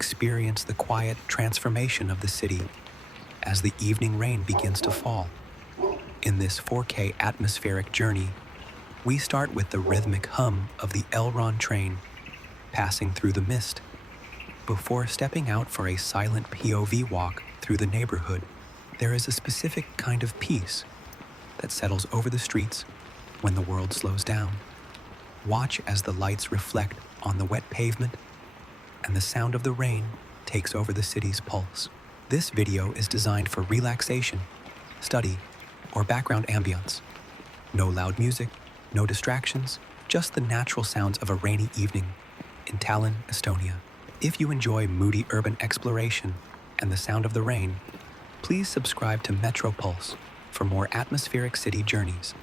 experience the quiet transformation of the city as the evening rain begins to fall. In this 4K atmospheric journey, we start with the rhythmic hum of the Elron train passing through the mist before stepping out for a silent POV walk through the neighborhood. There is a specific kind of peace that settles over the streets when the world slows down. Watch as the lights reflect on the wet pavement and the sound of the rain takes over the city's pulse. This video is designed for relaxation, study, or background ambience. No loud music, no distractions, just the natural sounds of a rainy evening in Tallinn, Estonia. If you enjoy moody urban exploration and the sound of the rain, please subscribe to Metro Pulse for more atmospheric city journeys.